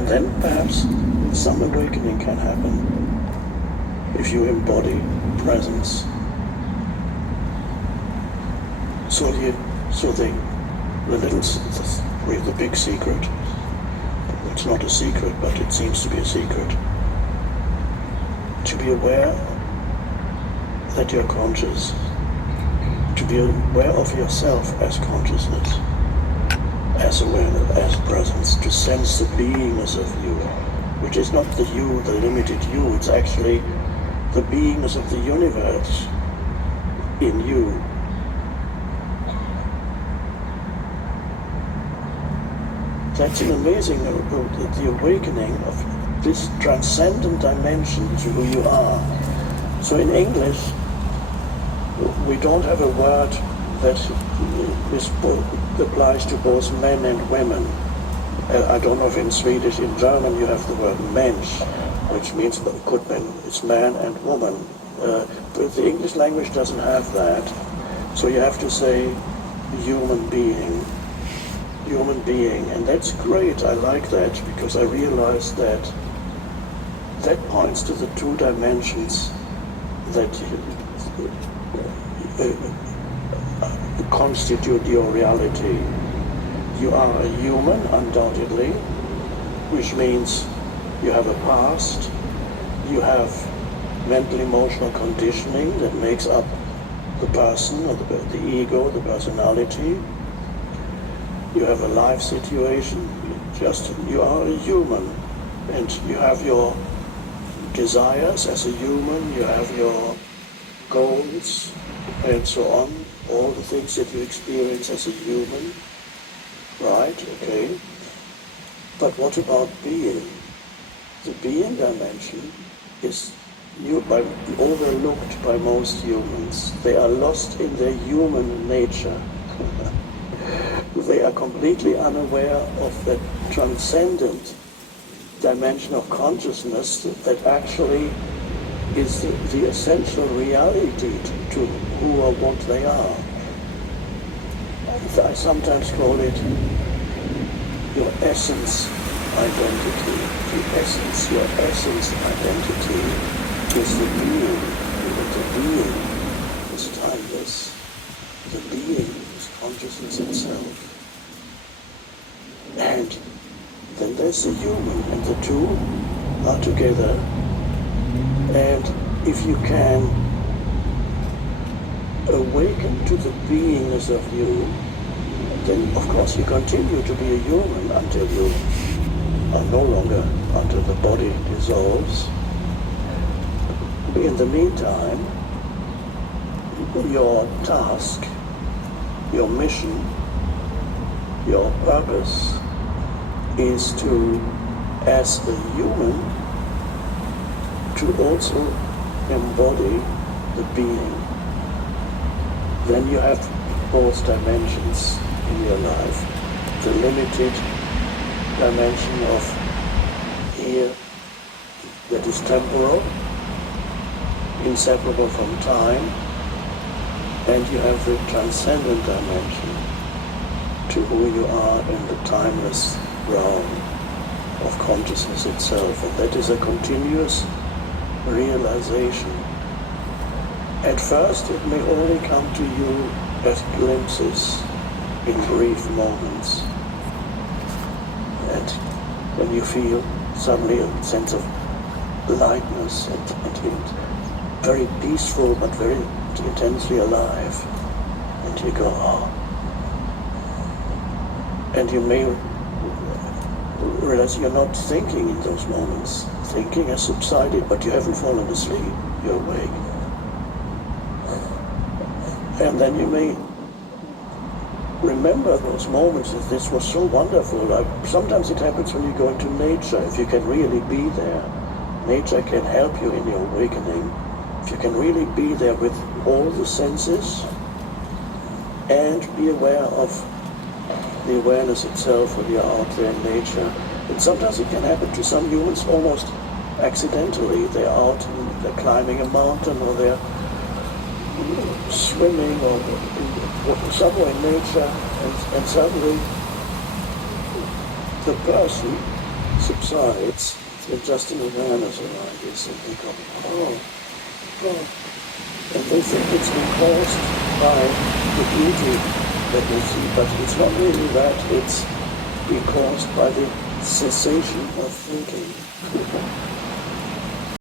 And then perhaps some awakening can happen if you embody presence. So the big secret, it's not a secret, but it seems to be a secret, to be aware that you're conscious, to be aware of yourself as consciousness, as awareness, as presence, to sense the beingness of you, which is not the you, the limited you, it's actually the beingness of the universe in you. That's an amazing, the awakening of this transcendent dimension to who you are. So in English, we don't have a word that applies to both men and women. I don't know if in Swedish, in German you have the word Mensch, which means it's man and woman. But the English language doesn't have that. So you have to say human being, and that's great. I like that because I realize that points to the two dimensions that constitute your reality. You are a human, undoubtedly, which means you have a past, you have mental emotional conditioning that makes up the person, or the ego, the personality. You have a life situation, you are a human, and you have your desires as a human, you have your goals, and so on, all the things that you experience as a human, right? Okay. But what about being? The being dimension is overlooked by most humans. They are lost in their human nature. They are completely unaware of the transcendent dimension of consciousness that actually is the essential reality to who or what they are. I sometimes call it your essence identity. Your essence identity is the being. The being is timeless. The being is consciousness itself. And then there's the human, and the two are together. And if you can awaken to the beingness of you, then of course you continue to be a human until you are no longer, until the body dissolves. In the meantime, your task, your mission, your purpose is to, as a human, to also embody the being. Then you have both dimensions in your life. The limited dimension of here that is temporal, inseparable from time, and you have the transcendent dimension to who you are in the timeless realm of consciousness itself. And that is a continuous realization. At first it may only come to you as glimpses in brief moments. And when you feel suddenly a sense of lightness and very peaceful but very intensely alive. And you go, oh. And you may realize you're not thinking in those moments. Thinking has subsided, but you haven't fallen asleep. You're awake. And then you may remember those moments that this was so wonderful. Sometimes it happens when you go into nature. If you can really be there, nature can help you in your awakening. If you can really be there with all the senses and be aware of the awareness itself when you're out there in nature. And sometimes it can happen to some humans almost accidentally. They're out and they're climbing a mountain, or they're swimming, or somewhere in nature, and suddenly the person subsides, then just an awareness arises and they go, oh, God. And they think it's been caused by the beauty that they see, but it's not really that, it's been caused by the cessation of thinking.